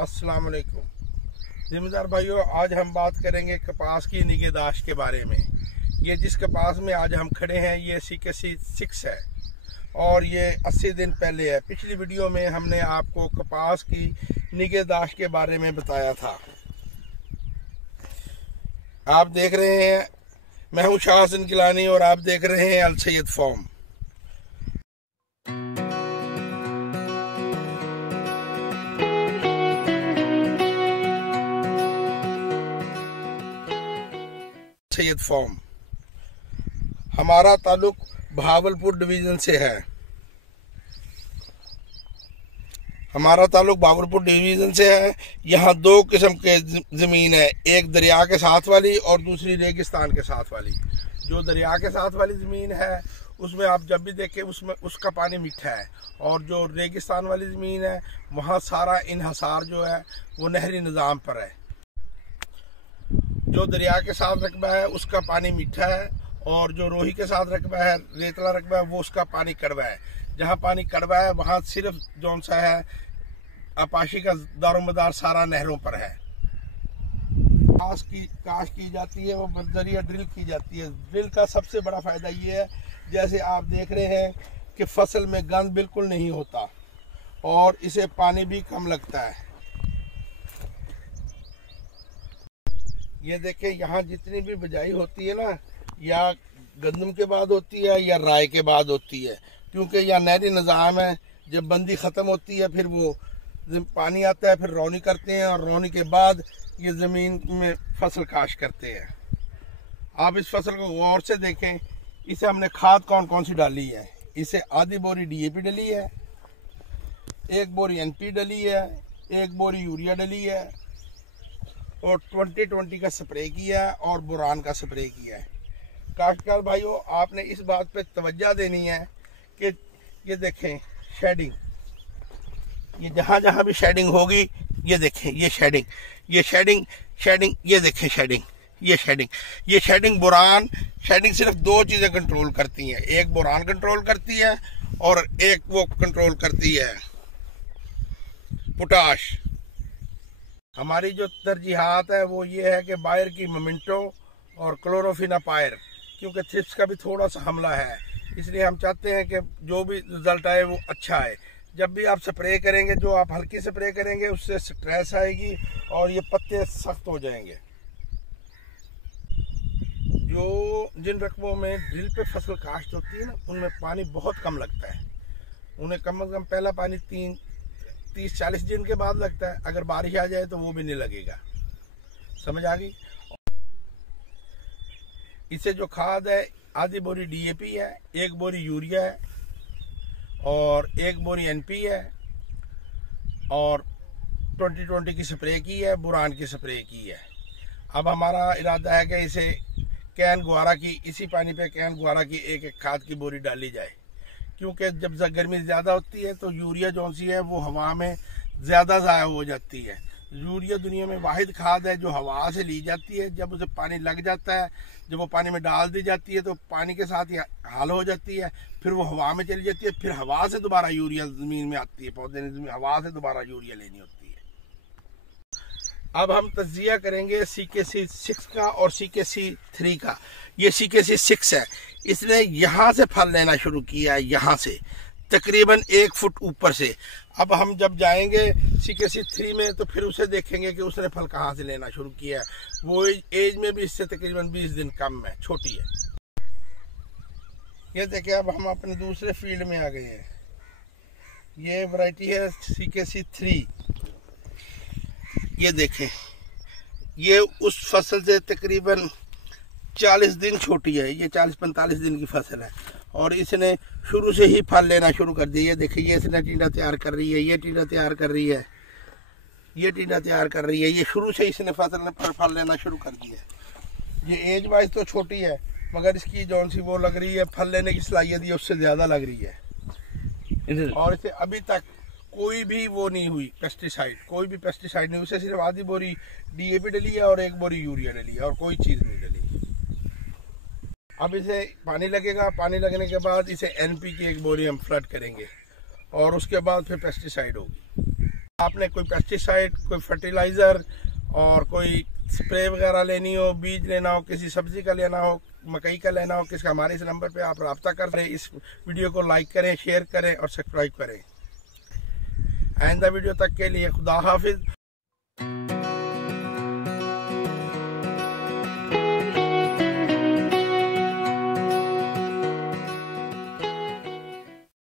अस्सलाम वालेकुम जिम्मेदार भाइयों, आज हम बात करेंगे कपास की निगहदाश्त के बारे में। ये जिस कपास में आज हम खड़े हैं ये CKC 6 है और ये 80 दिन पहले है। पिछली वीडियो में हमने आपको कपास की निगहदाश्त के बारे में बताया था। आप देख रहे हैं, मैं हूं शाह हसन गिलानी और आप देख रहे हैं अल सैयद फार्म। सैयद फार्म हमारा ताल्लुक भावलपुर डिवीजन से है। यहाँ दो किस्म के ज़मीन है, एक दरिया के साथ वाली और दूसरी रेगिस्तान के साथ वाली। जो दरिया के साथ वाली ज़मीन है उसमें आप जब भी देखें उसमें उसका पानी मीठा है, और जो रेगिस्तान वाली ज़मीन है वहाँ सारा इन्हसार जो है वो नहरी निज़ाम पर है। जो दरिया के साथ रकबा है उसका पानी मीठा है, और जो रोही के साथ रकबा है, रेतला रकबा है, वो उसका पानी कड़वा है। जहाँ पानी कड़वा है वहाँ सिर्फ जौन सा है आपाशी का दारोमदार सारा नहरों पर है। काश की जाती है वो बजरिया ड्रिल की जाती है। ड्रिल का सबसे बड़ा फ़ायदा ये है, जैसे आप देख रहे हैं कि फसल में गंद बिल्कुल नहीं होता और इसे पानी भी कम लगता है। ये देखें, यहाँ जितनी भी बिजाई होती है ना, या गंदम के बाद होती है या राय के बाद होती है, क्योंकि यहाँ नहरी निज़ाम है। जब बंदी ख़त्म होती है फिर वो पानी आता है, फिर रौनी करते हैं और रौनी के बाद ये ज़मीन में फसल काश करते हैं। आप इस फसल को गौर से देखें, इसे हमने खाद कौन कौन सी डाली है। इसे आधी बोरी DAP डली है, एक बोरी NP डली है, एक बोरी यूरिया डली है, और 2020 का स्प्रे किया है और बोरान का स्प्रे किया है। काश्तकार भाइयों, आपने इस बात पे तवज्जो देनी है कि ये देखें शेडिंग, ये जहाँ जहाँ भी शेडिंग होगी ये देखें, ये शेडिंग, ये देखें शेडिंग, ये शेडिंग बोरान। शेडिंग सिर्फ दो चीज़ें कंट्रोल करती हैं, एक बोरान कंट्रोल करती है और एक वो कंट्रोल करती है पोटाश। हमारी जो तरजीहात है वो ये है कि बायर की मोमेंटो और क्लोरोफिनापायर, क्योंकि थ्रिप्स का भी थोड़ा सा हमला है, इसलिए हम चाहते हैं कि जो भी रिजल्ट आए वो अच्छा है। जब भी आप स्प्रे करेंगे, जो आप हल्की स्प्रे करेंगे उससे स्ट्रेस आएगी और ये पत्ते सख्त हो जाएंगे। जिन रकबों में ड्रिल पे फसल काश्त होती है ना, उनमें पानी बहुत कम लगता है। उन्हें कम से कम पहला पानी 30-40 दिन के बाद लगता है। अगर बारिश आ जाए तो वो भी नहीं लगेगा। समझ आ गई? इसे जो खाद है, आधी बोरी DAP है, एक बोरी यूरिया है और एक बोरी NP है, और 2020 की स्प्रे की है, बुरान की स्प्रे की है। अब हमारा इरादा है कि इसे कैन गुआरा की, इसी पानी पे कैन गुआरा की एक एक खाद की बोरी डाली जाए, क्योंकि जब गर्मी ज़्यादा होती है तो यूरिया जो सी है वो हवा में ज़्यादा ज़ाया हो जाती है। यूरिया दुनिया में वाहिद खाद है जो हवा से ली जाती है। जब उसे पानी लग जाता है, जब वो पानी में डाल दी जाती है तो पानी के साथ ही हाल हो जाती है, फिर वो हवा में चली जाती है, फिर हवा से दोबारा यूरिया ज़मीन में आती है। पौधे ने हवा से दोबारा यूरिया लेनी होती है। अब हम तज्जिया करेंगे CKC 6 का और CKC 3 का। ये CKC 6 है, इसने यहाँ से फल लेना शुरू किया है, यहाँ से तकरीबन 1 फुट ऊपर से। अब हम जब जाएंगे CKC 3 में तो फिर उसे देखेंगे कि उसने फल कहाँ से लेना शुरू किया है। वो एज में भी इससे तकरीबन 20 दिन कम है, छोटी है। ये देखिए, अब हम अपने दूसरे फील्ड में आ गए हैं। ये वैरायटी है CKC 3। ये देखें, ये उस फसल से तकरीबन 40 दिन छोटी है। ये 40-45 दिन की फसल है और इसने शुरू से ही फल लेना शुरू कर दिया। ये देखिए, ये इसने टींडा तैयार कर रही है, ये टींडा तैयार कर रही है, ये टींडा तैयार कर रही है। ये शुरू से इसने फसल ने फल लेना शुरू कर दिया। ये एज वाइज तो छोटी है, मगर इसकी जौन सी वो लग रही है फल लेने की सलाहियत ये उससे ज़्यादा लग रही है। और इसे अभी तक कोई भी वो नहीं हुई पेस्टिसाइड, कोई भी पेस्टिसाइड नहीं। उसे सिर्फ आधी बोरी DAP डली है और एक बोरी यूरिया डली है और कोई चीज़ नहीं डली। अब इसे पानी लगेगा, पानी लगने के बाद इसे NP की एक बोरी हम फ्लड करेंगे और उसके बाद फिर पेस्टिसाइड होगी। आपने कोई पेस्टिसाइड, कोई फर्टिलाइज़र और कोई स्प्रे वगैरह लेनी हो, बीज लेना हो, किसी सब्जी का लेना हो, मकई का लेना हो, किसका, हमारे इस नंबर पे आप रब्ता कर रहे। इस वीडियो को लाइक करें, शेयर करें और सब्सक्राइब करें। आइंदा वीडियो तक के लिए खुदा हाफिज।